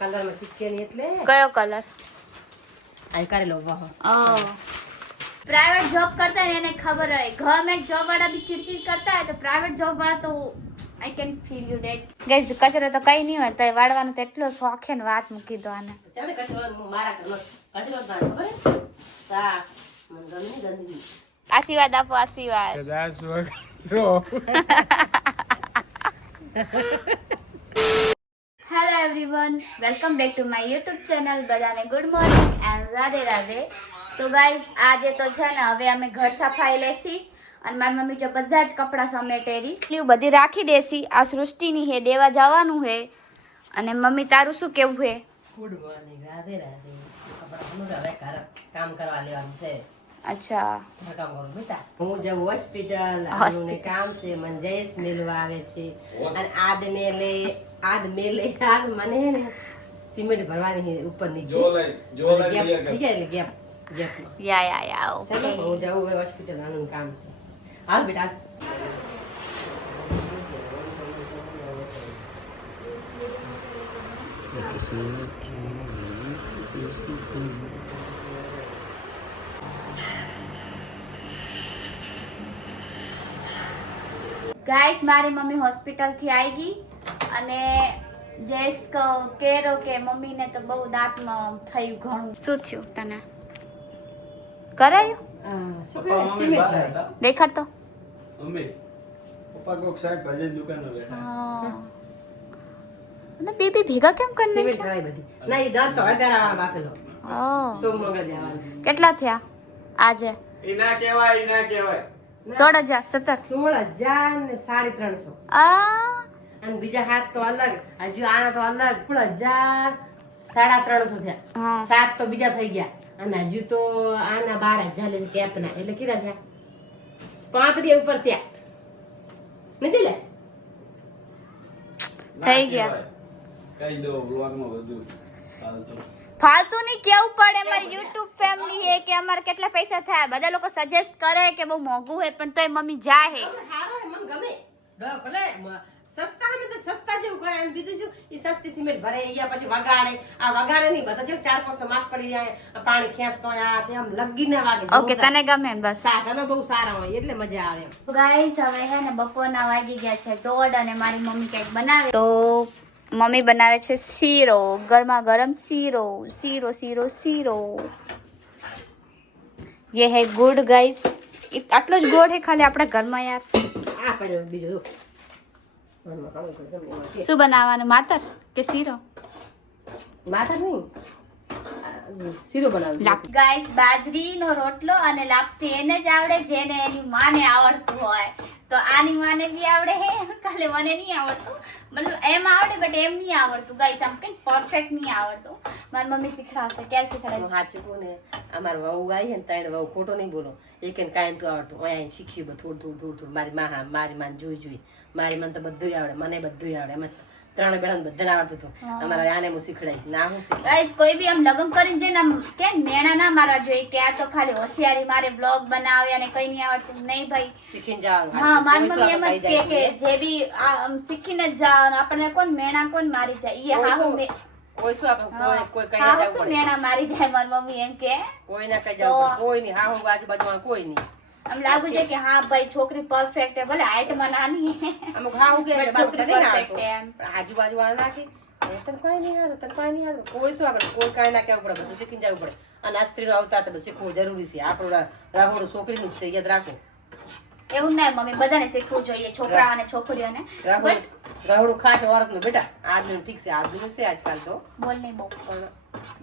Colour માં ચીપકેલી એટલે કયો કલર? આ કરેલો વાહ પ્રાઇવેટ જોબ કરતા હોય એને ખબર હોય, ગવર્મેન્ટ જોબ વાળા બી ચીડચીડ કરતા હોય તો પ્રાઇવેટ જોબ વાળા તો I can feel you date. Guys કચરો તો કઈ નહીં હોય તો વાળવાનો તો એટલો શોખ હે ને વાત મૂકી દો આને. ચાલે કચરો મારા ઘરનો કચરો જ ના ખબર સા મન ગમે ગંદકી. આશીર્વાદ આપો, આશીર્વાદ. Hello everyone, welcome back to my YouTube channel. બધાને good morning and Radhe Radhe. તો ગાઈઝ આજે તો છે ને હવે અમે ઘર સફાઈ લેસી અને મારી મમ્મી જો બધા જ કપડાં સમેટેરી બધી રાખી દેસી. આ સૃષ્ટિની હે, દેવા જવાનું હે. અને મમ્મી તારું શું કેવું હે? Good morning Radhe Radhe. કપડા હવે કામ કરવા લેવાનું છે. અચ્છા કામ કરું બેટા. હું જબ હોસ્પિટલ ને કામ છે, મને જયેશ મેલવા આવે છે અને આદ મેલે મને હે ને સિમેન્ટ ભરવાની છે ઉપર નીચે ગેપ યા ચાલો ઓકે. હું જાઉં હવે હોસ્પિટલ આનું કામ છે. હાલ બેટા. ગાઈસ મારી મમ્મી હોસ્પિટલ થી આવી ગઈ અને જેસ કેરો કે મમ્મીને તો બહુ દાંતમાં થયું ઘણું. શું થયું તને? કરાયું? દેખાડ તો. અને બેબી ભેગા કેમ કરી સિમેન્ટ નાખ્યા? ભરાઈ બધી ના એ દાંત તો અગારા બાફેલો ઓહ, સોમંગળ જવાનું કેટલા થયા આજે? ઈના કહેવાય 16,000 17. 16,000 ને 350. આ અને બીજા હાથ તો અલગ, હજુ આના તો અલગ. 16,000 350 થયા. હા 7 તો બીજા થઈ ગયા અને હજુ તો આના 12,000 લે કેપના એટલે કેટલા થયા? 35 ઉપર થયા નથી લે. થઈ ગયા. કઈ દો વ્લોગમાં બધું ચાલતું. ફાલતુ ની કેવું પડે. અમારી YouTube ફેમિલી હે કે અમારે કેટલા પૈસા થયા. બધા લોકો સજેસ્ટ કરે કે બહુ મોંઘું હે પણ તોય મમ્મી જાય હે. હારો હે, મને ગમે. ભલે સસ્તા હમે તો સસ્તા જેવું કરે અને બીજું શું ઈ સસ્તી સિમેન્ટ ભરે યા પછી વગાડે. આ વગાડે નહીં બધા જે 4-5 તો માથ પડી જાય, આ પાણી ખેંચતો હોય, આ તે આમ લગી ના વાગે. ઓકે તને ગમે ને બસ. સાધનો બહુ સારા હોય એટલે મજા આવે. ગાઈસ હવે હે ને બપોરના વાગી ગયા છે 1:30 અને મારી મમ્મી કંઈક બનાવે તો મમ્મી બનાવે છે શીરો, ગરમા ગરમ શીરો. ये है गुड़ गाइस. આટલો જ ગોળ હે ખાલી આપણા ઘરમાં યાર. આ પડ્યો બીજું જો. શું બનાવવાનું? માતર કે શીરો? માથા નહીં શીરો બનાવ્યો. ગાઈસ બાજરીનો રોટલો અને લાપસી એને જ આવડે જેને એની માને આવડતું હોય. તો આની માને બી આવડે હે, કાલે મને નહીં આવડતું. મતલબ એમ આવડે બટ એમ નહીં આવડતું ગાઈસ. આમ કે પરફેક્ટ નહીં આવડતું. મારી મમ્મી શીખડાવશે. ક્યારે શીખડાવશે? હું સાચું કહું ને, અમાર વહુ આવી છે ને ત્રણ વહુ, ખોટો નહીં બોલો, એક એને કાંઈ નતું આવડતું. અહીંયા શીખ્યું બધું થોડું. મારી માન જોઈ મારી માન તો બધું આવડે, મને બધું આવડે. એમ ત્રણ બેડા બધાને આવડતું હતું. અમારા આને હું શીખડાઈ ના હું શીખ. ગાઈસ કોઈ બી આમ લગ્ન કરીને જઈને આમ કે મેણા ના મારવા જોઈએ કે આ તો ખાલી હોશિયારી મારે બ્લોગ બનાવે અને કઈ નહીં આવડતું. નહીં ભાઈ, શીખીને જવાનું. હા મારી મમ્મી એમ જ કહે કે જે બી આમ શીખીને જ જવાનું. આપણને કોણ મેણા કોણ મારી જાય? એ હા હું કોઈ શું આપણે કોઈ કઈ હા ના શું જવું મેણા મારી જાય મારી મમ્મી એમ કે. કોઈ ના કઈ જવું કોઈ નહીં. હા હું આજુબાજુમાં કોઈ નહીં. આમ લાગુ છે કે હા ભાઈ છોકરી પરફેક્ટ હે, ભલે હાઈટમાં નાની હે અમુક હા હું કે છોકરી perfect હે એમ. આજુબાજુ વાળા નાખી તને કોઈ નહીં આવડે. કોઈ શું આપણે કોઈ કાંઈ ના કહેવું પડે, બધું શીખીને જવું પડે. અને આ સ્ત્રીનો અવતાર છે, બધું શીખવું જરૂરી છે. આપણું રાહોડું છોકરીનું જ છે, યાદ રાખો. એવું ના મમ્મી, બધાને શીખવું જોઈએ, છોકરા અને છોકરીઓને. બટ રાહોડું ખાસ ઓરતનું બેટા. આજનું ઠીક છે, આજનું છે આજકાલ તો બોલ નહીં બહુ. પણ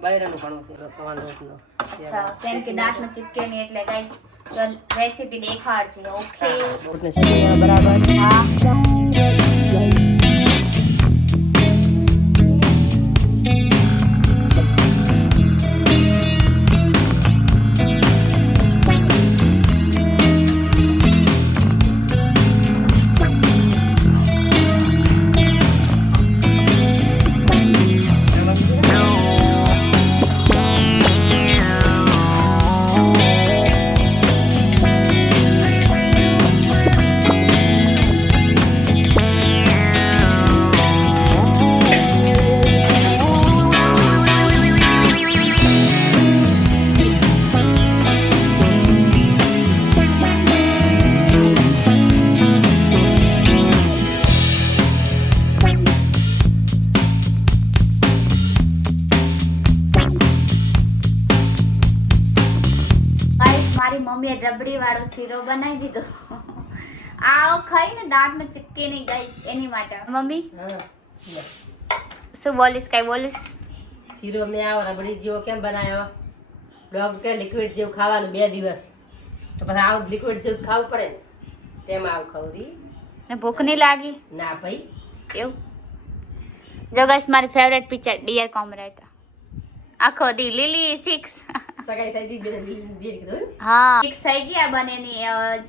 બૈરાનું ઘણું છે રોટવાનો રોટલો. અચ્છા કેમ કે દાંતમાં ચીપકે નહીં એટલે ગાઈસ રેસીપી દેખાડજે. ઓકે રોટને શીખી બરાબર. હા મમ્મીએ રબડી વાળો શીરો બનાવી દીધો. આવો ખાઈને દાંતમાં ચીપકે નહીં ગાઈસ, એની માટે. મમ્મી હા શું બોલીશ, કઈ બોલીશ? શીરો મેં આવો રબડી જેવો કેમ બનાવ્યો? ડોગ કે લિક્વિડ જેવું ખાવાનું 2 દિવસ, તો પછી આવું લિક્વિડ જેવું ખાવું પડે ને, તેમ આવું ખવરી ને ભૂખ નહીં લાગી ના ભાઈ. એવું? જો ગાઈસ મારી ફેવરેટ પિક્ચર ડિયર કોમરેડ, આખો દી લીલી 6. સગાઈ થઈ ગઈ, બે કીધું હા ફિક્સ થઈ ગયા બંનેની.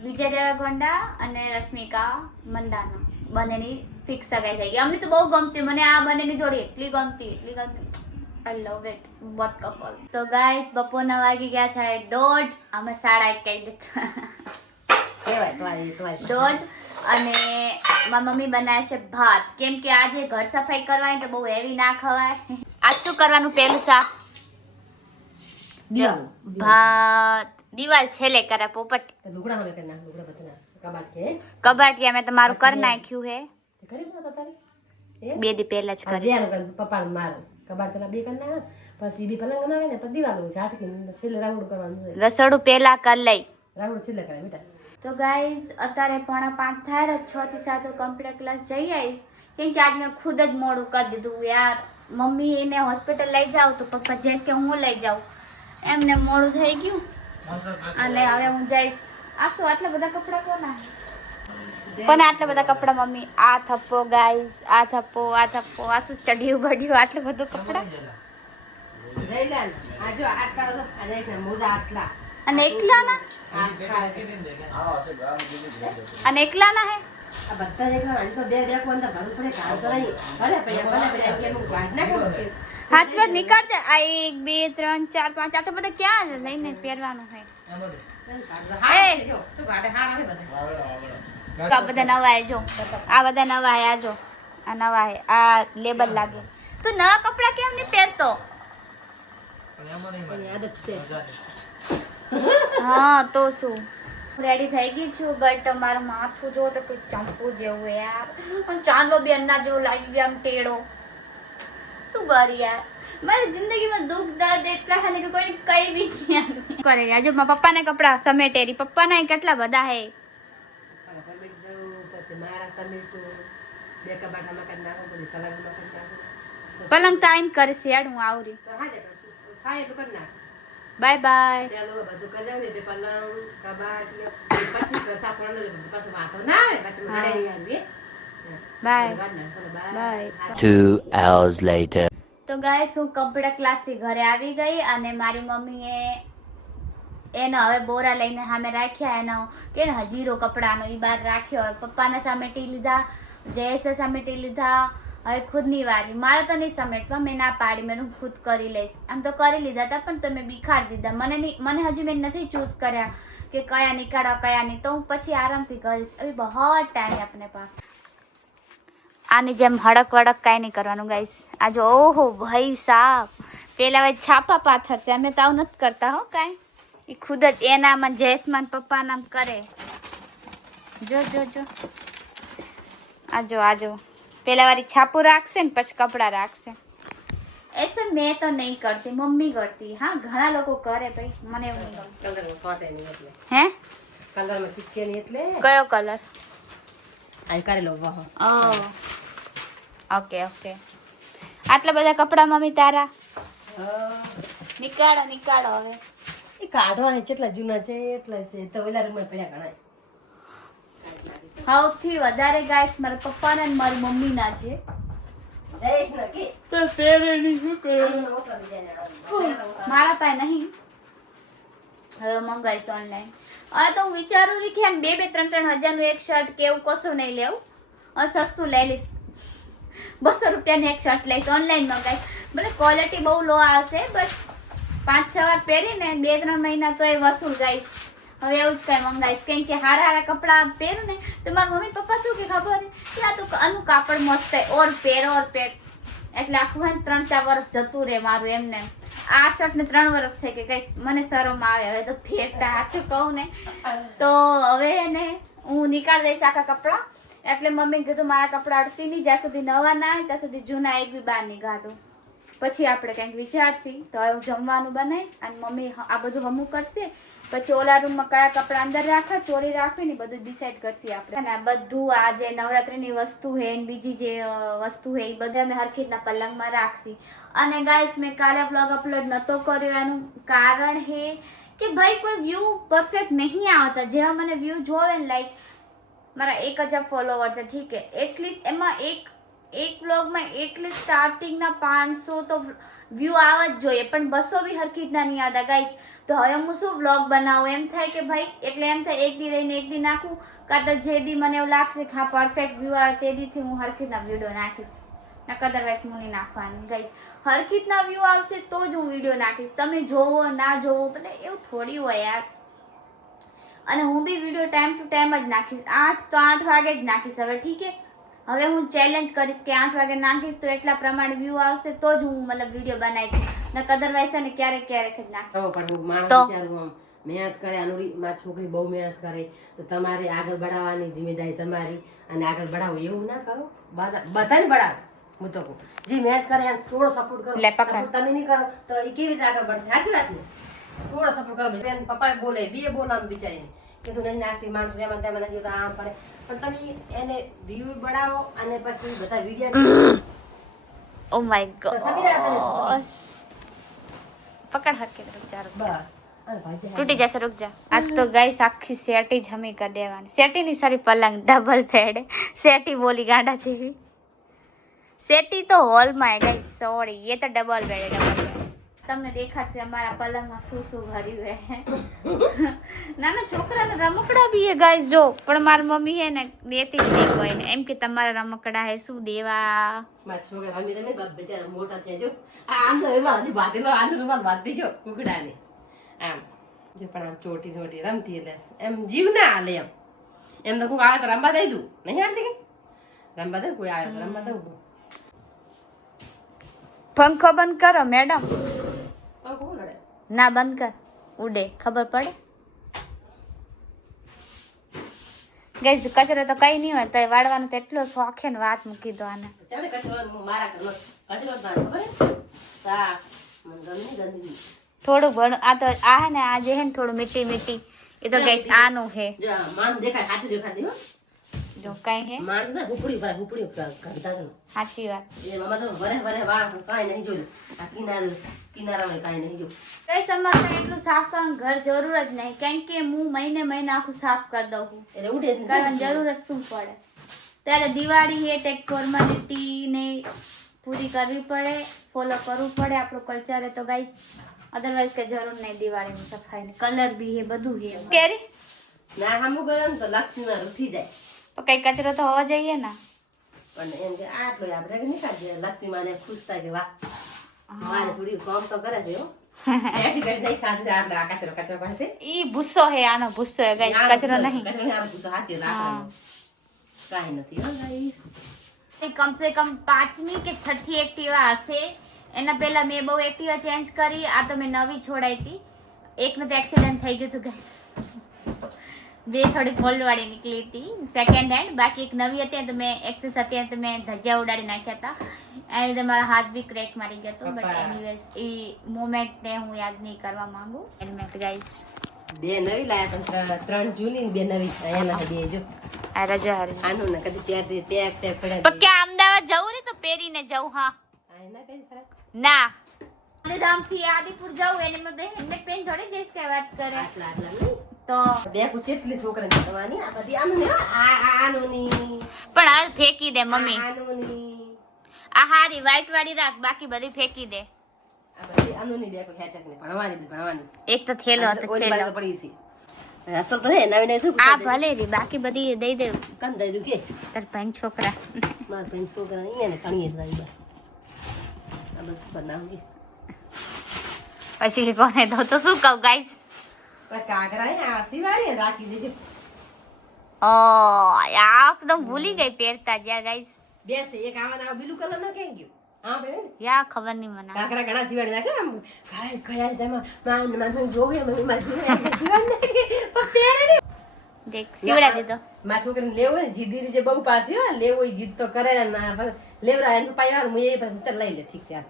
વિજય દેવરકોંડા અને રશ્મિકા મંદાના બંનેની ફિક્સ સગાઈ થઈ ગઈ. અમને તો બહુ ગમતી, મને આ બંનેની જોડી એટલી ગમતી. આઈ લવ ઇટ, વોટ કપલ. તો ગાઈસ બપોરના વાગી ગયા છે 1:30, અમે 1:30 કહી દેતા કહેવાય તમારી 1:30. અને મારી મમ્મી બનાવે છે ભાત, કેમ કે આજે ઘર સફાઈ કરવાની તો બહુ હેવી ના ખવાય. આજ શું કરવાનું? પેલું શાક ભાત. દિવાલ છેલ્લે કરે પોપટ. લુગડા હવે કરી નાખ, લુગડા બધા કબાટ કે કબાટિયા મેં તમારું કરી નાખ્યું હે, તે કરી દો તારે 2 દી પહેલા જ કરી. અધ્યાન પપ્પાને મારો કબાટ પેલા 2 કરી નાખ, પછી બી પલંગ બનાવે ને પછી દિવાલો ઝાટકીને છેલ્લે રાવડું કરવાનું છે. રસોડું પહેલા કરી લઈ. રાવડું છેલ્લે કરે બેટા. તો ગાઈઝ અત્યારે 4:45 થાય, 6 થી 7 કમ્પ્યુટર ક્લાસ જઈ આવીશ, કેમ કે આજે મેં ખુદ જ મોડું કરી દીધું યાર. મમ્મી એને હોસ્પિટલ લઈ જાવ તો પપ્પા જઈશ કે હું લઈ જાઉં, એમને મોડું થઈ ગયું અને હવે હું જઈશ. આ શું આટલા બધા કપડાં કોના? પણ આટલા બધા કપડાં મમ્મી, આ થપ્પો ગાઈઝ, આ થપ્પો, આ થપ્પો, આ શું ચઢ્યું બઢ્યું, આટલું બધું કપડાં. જઈ લે આ જો આટલા તો આ જઈશ ને મોજા આટલા અને એકલાના અને એકલાના હે આ બધા એકલા આજ તો બે કોણ તો ભરું પડે કામ તો નહીં ભલે ભલે કે હું કાઢ ના કરું હાથ વાત નીકાળ દે. આ 1 2 3 4 5 આટલા બધા ક્યાં લઈને પહેરવાનું હે? હા જો તું ગાડે હા આવે બધા આ બધા નવા હે, જો આ બધા નવા હે, આ જો આ નવા હે, આ લેબલ લાગે. તું નવા કપડા કેમ નહીં પહેરતો? એની આદત છે. હા તો શું, રેડી થઈ ગઈ છું, બટ મારું માથું જો તો કોઈ ચંપુ જેવું યાર, પણ ચાંદલો બી અન્ના જેવો લાગી ગયો, આમ ટેડો. શું કરી યાર, મારી જિંદગીમાં દુઃખ દર્દ એટલા છે ને કે કોઈ કઈ બી નહીં કરે. યાર જો મારા પપ્પાના કપડા સમેટેરી, પપ્પાના કેટલા બધા હે. સમીટ દઉં પછી મારા સમીટું 2 કબાટામાં કરી નાખું, પછી પલંગમાં કરી નાખું. પલંગ તો આઈન કરીશ યાર, હું આવરી. તો હા જ થાય એટલું કરી નાખ. Bye bye. પેલું બધું કરી નાખ ને પલંગ કબાટ ને પછી રસા પડે પછી વાંધો ના આવે, પછી મને નહીં આવી. Bye bye. Bye. 2 hours later. તો ગાઈસ હું કમ્પ્યુટર ક્લાસથી ઘરે આવી ગઈ અને મારી મમ્મીએ એને હવે બોરા લઈને સામે રાખ્યા, એનો કે હજીરો કપડાનો એ બહાર રાખ્યો. પપ્પાને સમેટી લીધા, જયેશે સમેટી લીધા, હવે ખુદની વારી. મારે તો નહીં સમેટવા, મેં ના પાડી, મેં ખુદ કરી લઈશ. આમ તો કરી લીધા હતા પણ તમે બિખાડ દીધા. મને હજી મેં નથી ચૂઝ કર્યા કે કયા નીકાળવા કયા નહીં, તો હું પછી આરામથી કરીશ. અભી બહુ ટાઈમ આપને પાસ. આની જેમ હડક વડક કાંઈ નહીં કરવાનું ગાઈસ. આ જો ઓહો ભાઈ સાહેબ, પેલા હવે છાપા પાથર છે, અમે તો આવું નથી કરતા હો કાંઈ. એ ખુદ જ એનામાં જયેશમાં પપ્પાનામ કરે. જો જો જો આ જો પેલા વારી છાપું રાખશે ને પછી કપડા રાખશે. ऐसे मैं तो नहीं करती, मम्मी करती. हाँ घણા લોકો કરે તો મને એવું નહીં ગમતું. કલરમાં ફોટે નહીં એટલે હે કલરમાં ચીપકે નહીં એટલે કયો કલર? આ કરેલો વાહ. Okay okay. આટલા બધા કપડા મમ્મી તારા નીકાળો હવે. એ કાઢવા કેટલા જૂના છે એટલા છે તો ઓલા રૂમમાં પડ્યા ઘણા. સૌથી વધારે ગાઈસ મારા પપ્પાના અને મારી મમ્મીના છે. જયેશ ને કે તો પેરેની શું આનું ઓછા બીજાને મારા પાસે નહીં, હવે મંગાવીશ ઓનલાઈન. હવે તો હું વિચારું છું કે 2-3 હજારનું એક શર્ટ કે એવું કશું નહીં લેવું, સસ્તું લઈ લઈશ. 200 રૂપિયાનું એક શર્ટ લઈશ, ઓનલાઈન મંગાવીશ. ભલે ક્વોલિટી બહુ લો આવશે બટ 5-6 વાર પહેરીને 2-3 મહિના તો એ વસૂલ ગાઈશ. હવે એવું જ કાંઈ મંગાવીશ, કેમ કે હારા કપડાં પહેરું ને તો મારા મમ્મી પપ્પા શું કે ખબર કે આ તો આનું કાપડ મસ્ત ઓર પહેર એટલે આખું હોય ને 3-4 વર્ષ જતું રહે મારું એમને. આ શર્ટને 3 વર્ષ થઈ કે કઈ મને શરમ આવે હવે તો ફેરતા સાચું કહું ને તો હવે એને હું નીકાળી દઈશ આખા કપડાં. એટલે મમ્મી કીધું મારા કપડાં અડતી નહીં, જ્યાં સુધી નવા ના આવે ત્યાં સુધી જૂના એક બી બહાર નહીં કાઢું. પછી આપણે કંઈક વિચારશી. તો હવે હું જમવાનું બનાવીશ અને મમ્મી આ બધું હમું કરશે. પછી ઓલા રૂમમાં કયા કપડા અંદર રાખવા, ચોરી રાખવી ને બધું ડિસાઈડ કરશી આપણે. અને આ બધું આ જે નવરાત્રીની વસ્તુ છે ને બીજી જે વસ્તુ છે એ બધા અમે હરખી રીતના પલંગમાં રાખશી. અને ગાઈસ મેં કાલે વ્લોગ અપલોડ નહોતો કર્યો, એનું કારણ છે કે ભાઈ કોઈ વ્યૂ પરફેક્ટ નહીં આવતા. જેવા મને વ્યૂ જોવે ને લાઈક મારા 1000 ફોલોવર્સ છે, ઠીક છે, એટલીસ્ટ એમાં એક વ્લોગમાં એટલીસ્ટ સ્ટાર્ટિંગના 500 તો વ્યૂ આવવા જ જોઈએ, પણ 200 બી હરખી રીતના નહીં આવતા ગાઈસ. તો હવે હું શું વ્લોગ બનાવું એમ થાય કે ભાઈ, એટલે એમ થાય એક દી રહીને એક દી નાખું, કાં તો જે દી મને એવું લાગશે કે હા પરફેક્ટ વ્યૂ આવે તે દીથી હું હરખી રીતના વિડીયો નાખીશ. અદરવાઇઝ હું નહીં નાખવાની ગાઈસ. હરખી રીતના વ્યૂ આવશે તો જ હું વિડીયો નાખીશ. તમે જોવો ના જોવો બધા એવું થોડી હોય યાર. અને હું બી વિડીયો ટાઈમ ટુ ટાઈમ જ નાખીશ. 8 તો 8 વાગે જ નાખીશ હવે, ઠીક છે. હવે હું ચેલેન્જ કરીશ કે 8 વાગે નાખીશ તો એટલા પ્રમાણે વ્યૂ આવશે તો જ હું મતલબ વિડીયો બનાવીશ. ને અદરવાઇઝ છે ને ક્યારેક ક્યારેક જ નાખીશ. પણ માણસ વિચારવું આમ મહેનત કરે, અનુરી મારી છોકરી બહુ મહેનત કરે, તો તમારે આગળ बढ़ાવવાની જિમ્મેદારી તમારી, અને આગળ बढ़ાવો એવું ના કરો, બધાને बढ़ાવો. હું તો કહું જે મહેનત કરે એને થોડો સપોર્ટ કરો. સપોર્ટ તમે નહીં કરો તો એ કેવી રીતે આગળ વધશે? સાચી વાત ને? થોડો સપોર્ટ કરો. બેન પપ્પાએ બોલે, બે બોલાવાનું વિચારીને કે તું નહીં નાખતી, માણસ એમાં તેમાં નથી તો આમ પડે, પણ તમે એને વ્યૂ બનાવો અને પછી બધા વિડીયો ઓ માય ગોડ, પકડ હકે રૂક જા, રૂક જા, તૂટી જશે, રૂક જા. આજ તો ગાઈસ આખી સેટી જમી કરી દેવાની. સેટી ની સારી પલંગ ડબલ બેડ, સેટી બોલી ગાંડા જેવી. સેટી તો હોલ માં ગાઈસ, સોરી ये तो डबल बेड है, डबल बेड. તમને દેખાડશે અમારા પલંગમાં શું શું ભર્યું હે. નાના છોકરાના રમકડા બી હે ગાઈસ જો, પણ મારી મમ્મી હે ને દેતી જ નહીં કોઈને, એમ કે તમારા રમકડા હે શું દેવા. મારા છોકરા મમ્મી તમે બાપ બચારા મોટા થયા જો, આમ તો એમાં હજી બાંધેલો આનો રૂમાલ બાંધી જો કુકડાને આમ જે, પણ આમ ચોટી ચોટી રમતી એટલે એમ જીવ ના હાલે એમ. એમ તો કોઈ આવે તો રમવા દઈ દઉં, નહીં હાલતી કે રમવા દઉં, કોઈ આવે તો રમવા દઉં. પંખો બંધ કરો મેડમ. કોણ લડે? ના બંધ કર, ઉડે ખબર પડે. ગઈસ કચરો તો કઈ નહીં હોય તો વાળવાનો તો એટલો શોખ હે ને વાત મૂકી દો આને. ચાલે કચરો મારા ઘરનો કચરો જ ના ખબર સા મને ગમે ગંદકી થોડું ઘણું આ તો આ હે ને આ જે હે ને થોડું મીઠી મીઠી એ તો ગઈસ આનું હે. જો માન દેખાય, હાથે દેખાડી હો. જો કઈ હે માન ના ઉપડી કાઢતા ને. સાચી વાત. એ મમ્મા તો વરે વરે વાળ કાંઈ નહીં જોયું. આ કિનારામાં કાંઈ નહીં જોયું. કઈ સમજતા એટલું સાફ કરવાનું ઘર જરૂર જ નહીં, કેમ કે હું મહિને આખું સાફ કરી દઉં છું. એટલે ઉડે જ કરવાની જરૂર જ શું પડે. ત્યારે દિવાળી હે તે ફોર્માલિટી ને પૂરી કરવી પડે, ફોલો કરવું પડે આપણું કલ્ચર હે તો ગાઈસ. અદરવાઇઝ કે જરૂર નહીં દિવાળીની સફાઈ ને કલર બી હે બધું હે. કેરી ના સામું કરે ને તો લક્ષ્મીમાં રૂઠી જાય. તો કઈ કચરો તો હોવો જોઈએ ને. પણ એમ કે આટલો આપણે નહીં કાઢીએ, લક્ષ્મીમાં ને ખુશ થાય કે વાહ મારે થોડી કામ તો કરે છે હો. બેઠી બેઠી નહીં ખાતી આટલો આ કચરો કચરો પાસે. ઈ ભૂસો હે, આનો ભૂસો હે ગાઈસ, કચરો નહીં. કચરો નહીં, આનો ભૂસો સાચી રાખવાનો. કાંઈ નથી હો ગાઈસ. કમસે કમ 5મી કે 6ઠી એક્ટિવા હશે. એના પહેલા મેં બહુ એક્ટિવા ચેન્જ કરી, આ તો મેં નવી છોડાઈ હતી. એકનું તો એક્સિડન્ટ થઈ ગયું હતું ગાઈસ, બે થોડી ફોલ્ડવાળી નીકળી હતી સેકન્ડ હેન્ડ. બાકી એક નવી હતી તો મેં એક્સેસ હતી તો મેં ધજિયા ઉડાડી નાખ્યા હતા. એના લીધે મારા હાથ બી ક્રેક મારી ગયો હતો. બટ એનીવેઝ એ મોમેન્ટને હું યાદ નહીં કરવા માંગુ. હેલ્મેટ ગાઈસ બે નવી લાયા પણ 3 જૂની ને 2 નવી એના બે જો આ રજા હારી. આનું ને કદી ત્યારથી પેક પેક પડે. પણ ક્યાં અમદાવાદ જવું ને તો પહેરીને જવું. હા આ ના પેન ખરા ના ગાંધીધામથી આદિપુર જવું એને મેં હેલ્મેટ પહેરી થોડી જઈશ કે વાત કરે. આટલા આટલા નહીં તો બે કેટલી છોકરાની કરવાની આ બધી આનું ને આનું ની પણ હાલ ફેંકી દે મમ્મી. આનું ની આ હારી વ્હાઈટ વાળી રાખ, બાકી બધી ફેંકી દે. આ બધી આનું ની બે ખેંચક ને ભણવાની એક તો થેલો હતો ઓલી છેલ્લો. બાજુ પડી છે અસલ તો હે નવી નવી શું આ ભલે રી, બાકી બધી દઈ દે. કન દઈ દઉં કે તાર પેન છોકરા મારા ફ્રેન્ડ છોકરા અહીંયા ને કણીએ જ રાઈ આ બસ બનાવવી પછી કોને દો તો શું કહું ગાઈસ. પણ કાગરા હે આ સિવાડી રાખી દેજો. ઓ આ એકદમ ભૂલી ગઈ પહેરતા જ્યાં ગાઈસ. બેસે એક આવા બ્લુ કલર નો કેમ ગયો હા બેન યા ખબર નહીં મને. કાકરા ઘણા સિવાડી નાખે આમ ખાય ખાય તેમાં મારે જોવે મમ્મી મારી સિવાડી નાખે પણ પહેરે ને દેખ સીવડા દીધો. મારા છોકરીને લેવો ને જીદી જે બહુ પાછી હો લેવો જીદ તો કરે ના લેવરા એને પાયવાર હું એ પણ લઈ લે ઠીક છે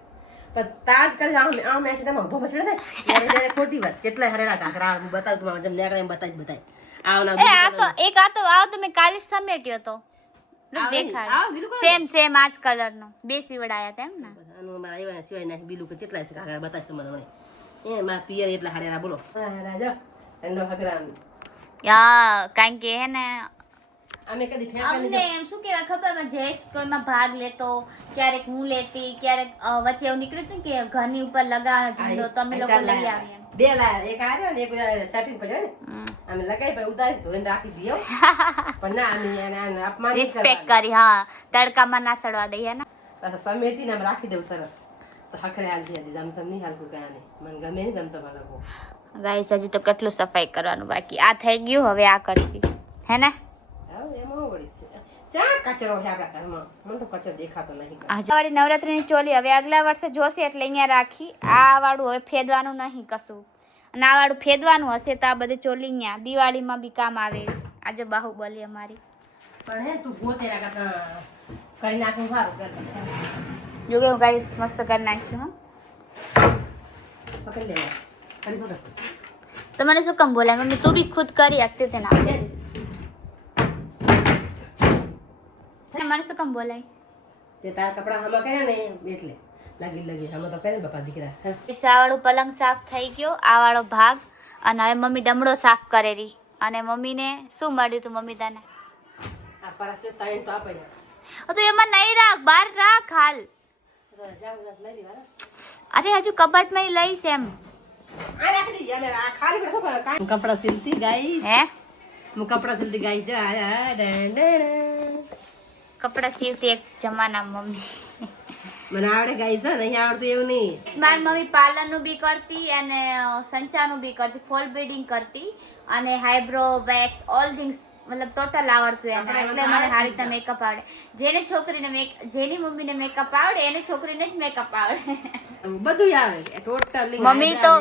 પણ તાજ કરી આમ એસી તમે ઉભો પછડે ને ત્યારે ખોટી વાત કેટલા હરેરા ઘાઘરા હું બતાવું તું જેમ નેકળે એમ બતાવી આવના એ આ તો એક આ તો મેં કાલે જ સમેટ્યો તો લુક દેખાડ સેમ આ જ કલર નો બે સીવડાયા તેમ ને આનું મારા આવ્યા સિવાય નાખી બીલું કે કેટલા છે ઘાઘરા બતાવી તમને એ મારા પિયર એટલા હરેરા બોલો રાજા એનો ઘાઘરા યા કારણ કે હે ને અમે કદી અમને એમ શું કહેવાય ખબર જયેશ કોઈમાં ભાગ લેતો ક્યારેક હું લેતી ક્યારેક વચ્ચે એવું નીકળ્યું હતું કે ઘરની ઉપર લગાવવાનો ઝંડો તો અમે લોકો લઈ આવીએ બે લાયા એક આવ્યો ને એક સેટિંગ પડ્યો ને અમે લગાઈ પછી ઉતારી ધોઈને રાખી દીધો પણ ના અમે એને અપમાન રિસ્પેક્ટ કરી હા તડકામાં ના સડવા દઈએ ને પાછા સમેટીને આમ રાખી દઉં સરસ તો હખરે હાલ છે જમતમ નહીં હાલતું કયા નહીં મને ગમે નહીં જમતમ હાલકો ગાઈસ હજી તો કેટલું સફાઈ કરવાનું બાકી આ થઈ ગયું હવે આ કરશી હે ને એમાં વળી છે ચા કચરો છે આપણા ઘરમાં મને તો કચરો દેખાતો નહીં આજે વાળી નવરાત્રીની ચોલી હવે આગલા વર્ષે જોશે એટલે અહીંયા રાખી આ વાળું હવે ફેદવાનું નહીં કશું અને આ વાળું ફેદવાનું હશે તો આ બધી ચોલી અહીંયા દિવાળીમાં બી કામ આવે આજે બાહુબલી અમારી પણ હે તું પોતે રાખા કરી નાખું સારું કરી સરસ જો કે ગાઈસ મસ્ત કરી નાખ્યું પકડી લે કરી પકડ તો મને શું કામ બોલાય મમ્મી તું બી ખુદ કરી શકતી તે ના મને શું કામ બોલાય તે તાર કપડા હમા કર્યા ને એટલે લગી હમા તો કરે બાપા દીકરા આ વાળું પલંગ સાફ થઈ ગયો આ વાળો ભાગ અને હવે મમ્મી ડમડો સાફ કરેલી અને મમ્મીને શું મળ્યું તું મમ્મી તને આ પરસ જો તાણ તો આપે તો એમાં નહીં રાખ બહાર રાખ હાલ અરે હજુ કબાટમાં લઈશ એમ આ રાખી દીજે અમે આ ખાલી પડે શું કરે કપડા સિલતી ગાઈ હે હું કપડા સિલતી ગાઈ જા કપડા સીવતી એક જમાના મમ્મી મને આવડે ગાઈ છે નહીં આવડતું એવું નહીં મારી મમ્મી પાર્લરનું બી કરતી અને સંચાનું બી કરતી ફોલ બીડિંગ કરતી અને હાઈબ્રો વેક્સ ઓલ થિંગ્સ મતલબ ટોટલ આવડતું એને એટલે મને સારી રીતે મેકઅપ આવડે જેને છોકરીને જેની મમ્મીને મેકઅપ આવડે એને છોકરીને જ મેકઅપ આવડે બધું આવડે ટોટલી મમ્મી તો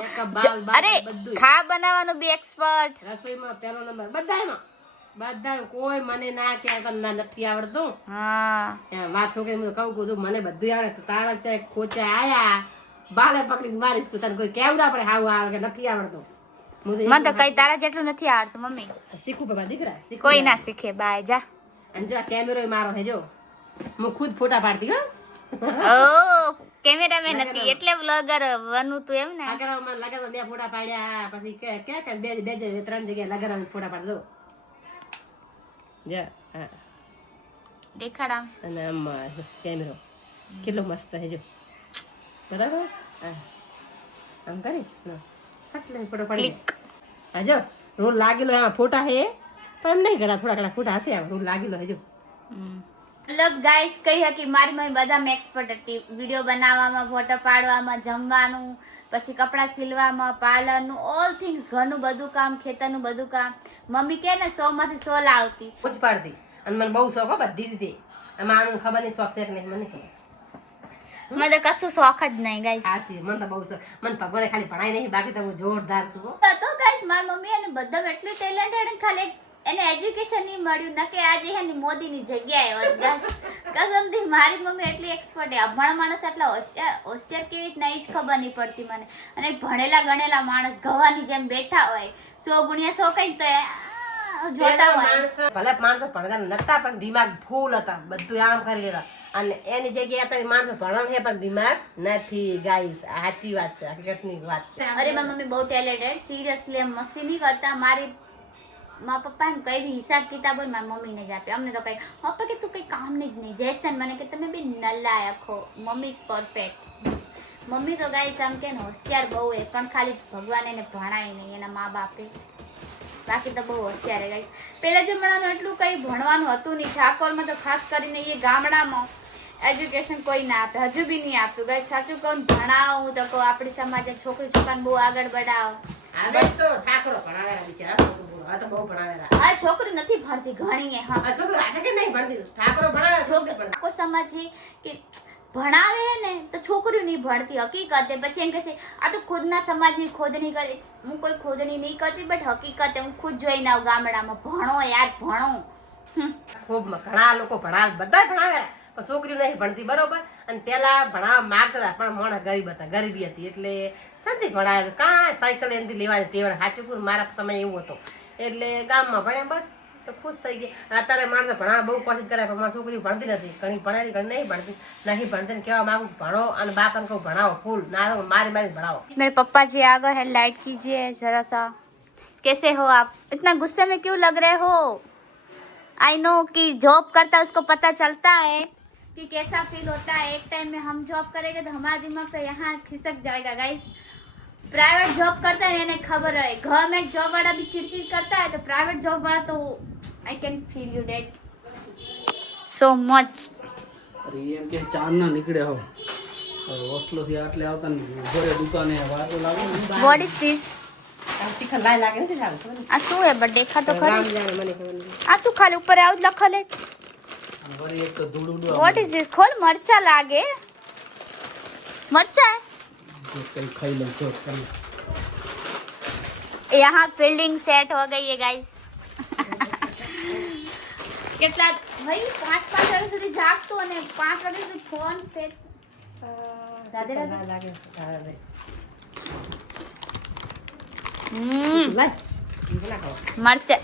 અરે ખા બનાવવાનું બી એક્સપર્ટ રસોઈમાં પહેલો નંબર બધામાં કોઈ મને ના કે તમને નથી આવડતું હા વાત છોકરી હું કહું કું મને બધું આવડે તારા છે ખોચા આયા બાલે પકડીને મારીશ તને કોઈ કેવું ના પડે હાવ આવે કે નથી આવડતું મને તો કઈ તારા જેટલું નથી આવડતું મમ્મી શીખવું પડે દીકરા કોઈ ના શીખે બાય જા અને જો કેમેરો મારો હે જો હું ખુદ ફોટા પાડતી હો ઓ કેમેરામેન હતી એટલે વ્લોગર બનવું તું એમ ને લગરમાં બે ફોટા પાડ્યા પછી ક્યાં બે ત્રણ જગ્યાએ લગરમાં ફોટા પાડજો જા હા દેખાડા અને આમ કેમેરો કેટલો મસ્ત હે જો બરાબર હા આમ કરી ફાટલે ફોટો પડી હા જો રોલ લાગેલો એમાં ફોટા હે પણ નહીં ઘણા થોડા ઘણા ફોટા હશે આમ રોલ લાગેલો હે જો મતલબ ગાઈસ કહી હતી મારી મમ્મી બધામાં એક્સપર્ટ હતી વિડીયો બનાવવામાં ફોટો પાડવામાં જમવાનું પછી કપડાં સિલવામાં પાર્લરનું ઓલ થિંગ્સ ઘરનું બધું કામ ખેતરનું બધું કામ મમ્મી કે ને 100 માંથી 100 લાવતી જ પાડતી અને મને બહુ શોખ હો બધી રીતે આમાં આનું ખબર નહીં શોખ છે કે નહીં મને ખબર મને કશું શોખ જ નહીં ગાઈસ સાચી મને તો બહુ શોખ મને ભગવાને ખાલી ભણાય નહીં બાકી તો હું જોરદાર છું તો ગાઈસ મારી મમ્મી એને બધામાં એટલું ટેલેન્ટેડ ખાલી એને એજ્યુકેશન નહીં મળ્યું ન કે આજે હે ને મોદીની જગ્યાએ હોત ગાઈસ કસમથી મારી મમ્મી એટલી એક્સપર્ટ છે અભણ માણસ એટલા હોશિયાર કેવી રીતના એ જ ખબર નહીં પડતી મને અને ભણેલા ગણેલા માણસ ગવાની જેમ બેઠા હોય 100 × 100 કઈ તો જોતા હોય ભલે માણસો ભણતા નતા પણ દિમાગ ફૂલ હતા બધું આમ કરી લેતા અને એની જગ્યાએ અત્યારે માણસો ભણવા છે પણ દિમાગ નથી ગાઈસ સાચી વાત છે હકીકતની વાત છે અરે મારી મમ્મી બહુ ટેલેન્ટેડ સિરિયસલી એમ મસ્તી નહીં કરતા મારી મારા પપ્પાને કઈ બી હિસાબ કિતાબ હોય મારી મમ્મીને જ આપે અમને તો કઈ પપ્પા કે તું કઈ કામ નહીં જેસ્તન મને કે તમે બી નલાયક હો મમ્મી ઇઝ પરફેક્ટ મમ્મી તો ગાઈસ આમ કે હોશિયાર બહુ એ પણ ખાલી ભગવાન એને ભણાય નહીં એના મા બાપે બાકી તો બહુ હોશિયાર હે ગાઈસ પહેલા જમાનાનું એટલું કંઈ ભણવાનું હતું નહીં ઠાકોરમાં તો ખાસ કરીને એ ગામડામાં એજ્યુકેશન કોઈ ના આપે હજુ બી નહીં આપતું ગાઈસ સાચું કહું ભણાવું તો કહું આપણી સમાજે છોકરી છોકરાને બહુ આગળ બઢાવો હવે તો ઠાકોરો ભણાવેલા બિચારા આ તો બહુ ભણાવેલા આ છોકરી નથી ભણતી ઘણી હા આ છોકરો આજે કે નહીં ભણતી ઠાકોરો ભણાવે ઠાકોર સમાજ છે કે ભણાવે ને તો છોકરીઓ નહીં ભણતી હકીકતે પછી એમ કહેશે આ તો ખુદના સમાજની ખોદણી કરે હું કોઈ ખોદણી નહીં કરતી બટ હકીકતે હું ખુદ જોઈને આવું ગામડામાં ભણો યાર ભણો ખૂબ ઘણા લોકો ભણાવે બધા ભણાવે પણ છોકરીઓ નહીં ભણતી બરોબર. અને પેલા ભણાવવા માંગતા હતા પણ મોણા ગરીબ હતા, ગરીબી હતી એટલે શાંતિ ભણાવે. કાંઈ સાયકલ એનાથી લેવાની તેવડ સાચું કહું મારા સમય એવું હતો એટલે ગામમાં ભણ્યા બસ તો ખુશ થઈ ગયા. અત્યારે માણસો ભણાવવા બહુ કોશિશ કરે પણ મારી છોકરી ભણતી નથી. ઘણી ભણાવી ઘણી નહીં ભણતી. નહીં ભણતી ને કહેવા માંગુ ભણો અને બાપાને કહું ભણાવો ફૂલ ના મારી ભણાવો. मेरे पप्पा जी आ गए हैं, लाइट कीजिए जरा सा. कैसे हो आप? इतना गुस्से में क्यों लग रहे हो? आई नो कि जॉब करता है उसको पता चलता है कि कैसा फील होता है. एक टाइम में हम जॉब करेंगे तो हमारा दिमाग तो यहाँ खिसक जाएगा गाइस. प्राइवेट जॉब करता है इन्हें खबर है. गवर्नमेंट जॉब वाला भी चिड़चिड़ करता है तो प्राइवेट जॉब वाला तो I can feel you date so much. અરે એમ કે ચાર ના નીકળે હો હોસ્ટેલ થી આટલે આવતા ને ઘરે દુકાને વાતો લાગે ને What is this? તીખા લાય લાગે નથી સારું ખબર આ શું હે? બટ દેખા તો રામ ખરી. જાણે મને ખબર નથી. આ શું ખાલી ઉપર આવું જ લખેલ હે? ઘરે એક તો ધૂળું What is this? ખોલ. મરચા લાગે. મરચા કઈ ખાઈ લઉં જો કરી यहाँ फील्डिंग सेट हो गई है गाइस. કેટલા ભાઈ 5 વાગ્યા સુધી જાગતો અને 5 વાગ્યા સુધી ફોન પે રાધે રાધે લાગે લાગે હમ લાય ઈ ના ખાઓ. મરચા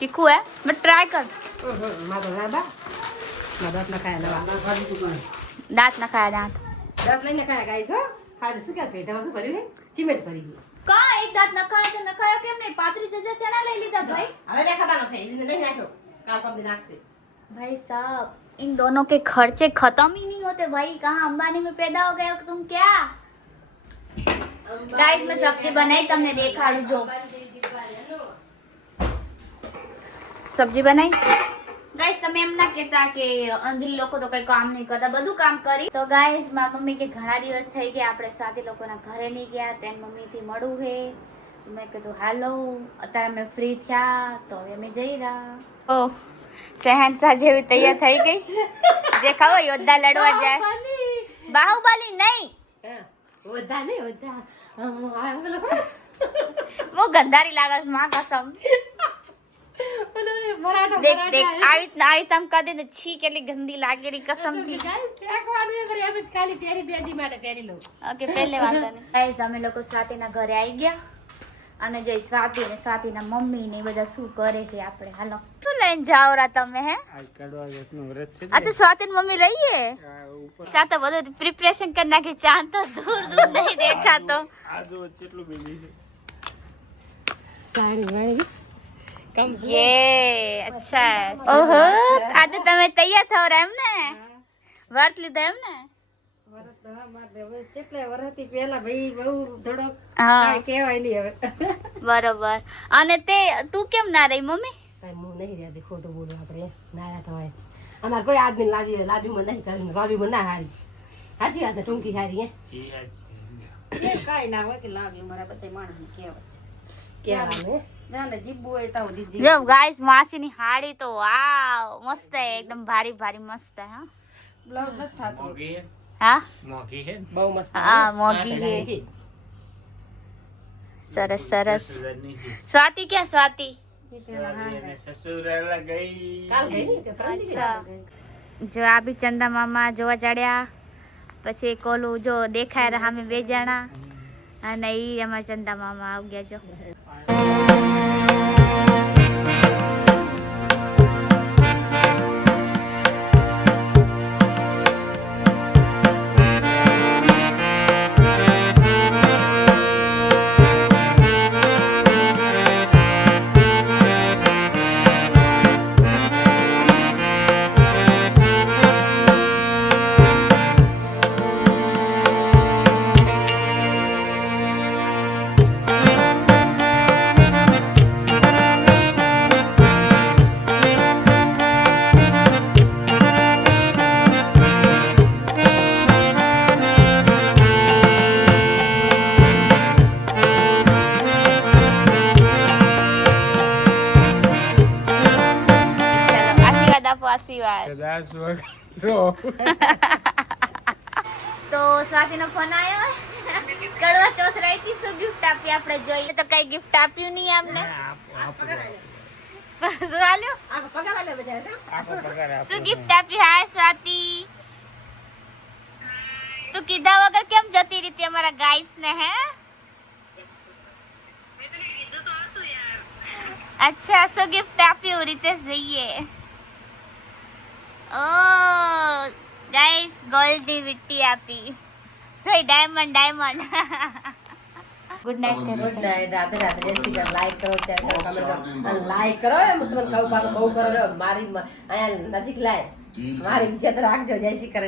તીખું હે બટ ટ્રાય કર. મારો રાબા દાંત ના ખાયા નવા ના ખાધી તું કાંઈ દાંત ના ખાયા દાંત. દાંત લઈને ખાયા ગાઈસ હો. ખાલી શું કે પેટામાં શું ભર્યું હે? ચિમેટ ભરી ગયું. કા એક દાંત ન ખાય તો ન ખાયો કેમ નહીં? 35 હજાર સેના લઈ લીધા ભાઈ? હવે ના ખાવાનો છે એને નહીં નાખ્યો કાલ પંપી નાખશે. भाई साहब इन दोनों के खर्चे खत्म ही नहीं होते भाई. कहाँ अंबानी में पैदा हो गए हो तुम क्या? गाइस मैं सब्जी बनाई તમને દેખાડું જો. સબ્જી બનાવી ગાઈસ. તમે એમ ના કહેતા કે અંજલી લોકો તો કઈ કામ નહીં કરતા, બધું કામ કરી. તો ગાઈસ મારી મમ્મી કે ઘણા દિવસ થઈ ગયા આપણે સ્વાતિ લોકોના ઘરે નહીં ગયા, તેમ મમ્મી થી મળવું હે. મેં કીધું હાલો અત્યારે અમે ફ્રી થયા તો હવે અમે જઈ રહ્યા. ઓ શહેનશાહ જેવી તૈયાર થઈ ગઈ. જે ખાવો યોદ્ધા લડવા જાય. બાહુબલી નહીં, હા ઓધા નહીં ઓધા वो गंधारी लागत माँ कसम. મરાઠો देख देख આવી તમ કહી દે તો છી કેટલી ગંદી લાગેલી કસમ થી. ફેંકવાનું એ પણ એમ જ ખાલી પેરી બેદી માટે પહેરી લઉં. ઓકે પહેલે વાંધો નહીં. ગાઈસ અમે લોકો સ્વાતિના ઘરે આવી ગયા અને જો સ્વાતિ ને સ્વાતિના મમ્મી ને એ બધા શું કરે છે આપણે. હાલો શું લઈને જાઓ રા તમે? હે આજ કાઢવા જતનું વ્રત છે अच्छा स्वाति ने मम्मी रही है साथ तो બધું प्रिपरेशन करना के चांद तो दूर दूर नहीं देखा तो આ જો કેટલું બેબી છે સાડી વાળી કમ ये अच्छा है. ओहो आज તમે તૈયાર થો રે એમ ને? વર્ત લીધા એમ ને? વરત હા મારે હવે કેટલે વરતી પહેલા ભાઈ બહુ થોડો હા કાઈ કહેવાય નહીં હવે. બરોબર. અને તે તું કેમ ના રહી મમ્મી? કાઈ હું નહીં રહેતી ખોટું બોલું આપણે નારા થવાય. અમારે કોઈ આદમી લાવ્યું નહીં કર્યું લાવ્યું ના હારી સાચી વાત છે. ટૂંકી હારી હે કાઈ ના હોય કે લાવ્યું મારા બધા માણસને કહેવાનું જાને જીબુ હોય તો જીજી. જો ગાઈસ માસીની હાડી તો વાવ મસ્ત હે એકદમ ભારી ભારી મસ્ત હે. હા બ્લાઉઝ નથી થાતું. હા બહુ મસ્ત હા મોગી હે. સરસ સરસ. સ્વાતિ ક્યાં સ્વાતિ? કાલ ગઈ ને તે પરમ દિવસે અચ્છા. જો આ બી ચંદા મામા જોવા ચડ્યા. પછી એક ઓલું જો દેખાય રહ્યા અમે બે જણા અને ઈ અમારા ચંદા મામા આવી ગયા જો. આશીર્વાદ. તો સ્વાતિનો ફોન આવ્યો. કડવા ચોથ રહી હતી શું ગિફ્ટ આપી આપણે જોઈએ તો કઈ ગિફ્ટ આપ્યું નહીં આમને. શું આલ્યું? આખો પગાર આલે બજારે આખો પગાર આપો શું ગિફ્ટ આપી? હાય સ્વાતિ. તું કીધા વગર કેમ જતી રહી હતી અમારા ગાઈસ ને? હે અચ્છા, શું ગિફ્ટ આપ્યું રીતેશ? જોઈએ. ઓ ગાઈસ, ગોલ્ડની વીંટી આપી. જોઈ, ડાયમંડ. ગુડ નાઇટ કે ગુડ નાઇટ, રાધે રાધે, જય શ્રી કૃષ્ણ. લાઈક કરો, શેર કરો, કમેન્ટ કરો અને લાઈક કરો. એમ તમને કહું પાછું બહુ કરો. મારી અહીંયા નજીક લાય, મારી ઇજ્જત રાખજો. જય શ્રી કૃષ્ણ.